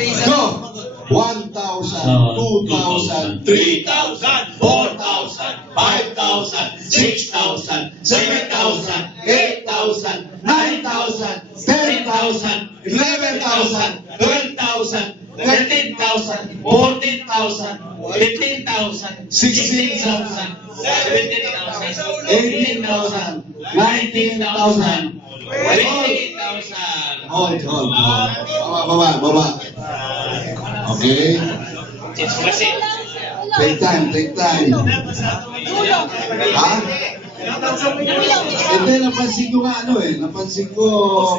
Go! 1,000, 2,000, 3,000, 4,000, 5,000, 6,000, 7,000, 8,000, 9,000, 10,000, 11,000, 12,000, 13,000, 14,000, 15,000, 16,000, 17,000, 18,000, 19,000, 20,000. Hold. Baba. Okay. Take time. Ha? Hindi, napansin ko nga napansin ko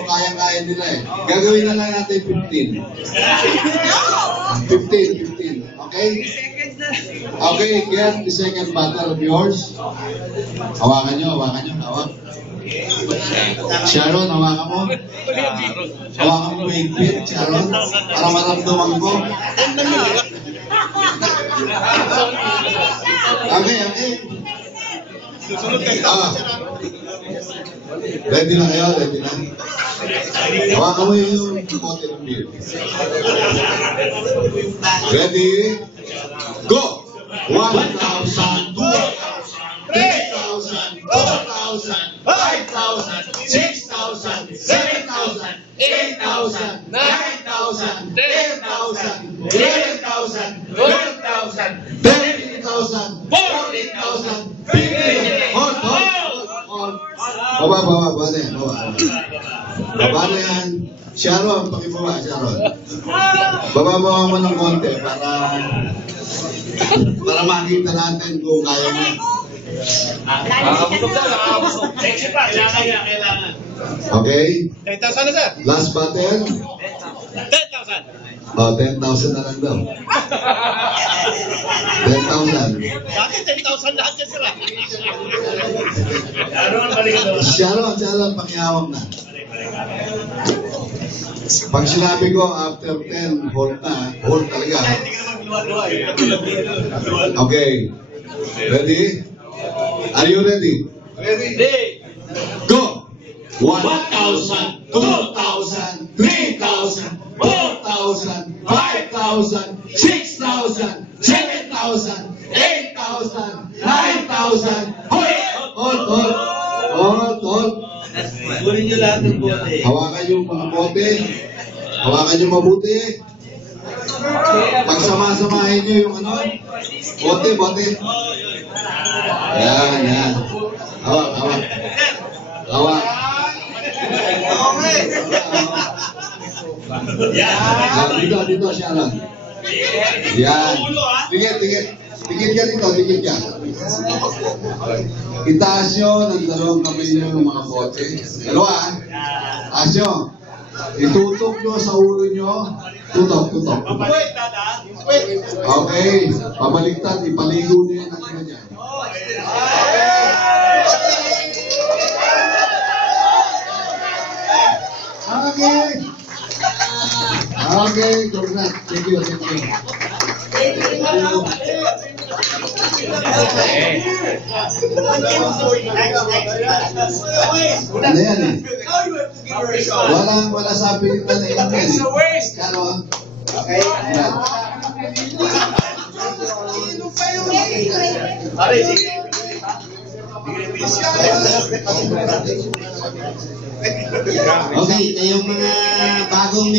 kaya-kaya nila eh. Gagawin na lang natin 15. 15. Okay? Okay, get the second bottle of yours. Hawakan nyo. Sharon, hawakan mo. Hawakan mo higpit, Sharon. Para maramdaman ko. Okay. Ready na kayo? Hawakan mo yung kote ng beer. Ready? Go! 1,000, 2,000, 3,000, 4,000, 5,000, 6,000, 7,000, 8,000, 9,000, 10,000, 11,000, 12,000, 13,000, 14,000, 15,000. Hold. Baba na yan. Sharon, pakibaba, Sharon. Baba mo ng konti para makita natin kung kaya mo. Kailangan. Okay? 10,000 na, sir. Last button? 10,000. 10,000 na lang daw. 10,000. Dati 10,000 lahat yan, sir. Sharon, pakihawak na. Pag sinabi ko after 10, hold na. Hold talaga. Okay. Ready? Are you ready? Ready. Go! 1,000, 2,000, 3,000, 4,000, 5,000, 6,000, 7,000, 8,000, 9,000. Hold. Kunin nyo lahat ng bote. Hawakan yung mga bote. Hawakan yung mabuti. Pagsama-samahin nyo yung bote. Yan. Hawak. Dito, Sharon. Yan. Tingin ka. Itaas nyo ng dalawang kamay nyo yung mga bote. Dalawa. Taas nyo. Itutok nyo sa ulo nyo. Tutok. Okay. Pabaliktad. Ipaligo nyo yan ang ganyan. Okay, congrats. Thank you. Ano yan eh? Wala sabi nito na yan eh. Kano? Okay. Okay, kayong mga bagong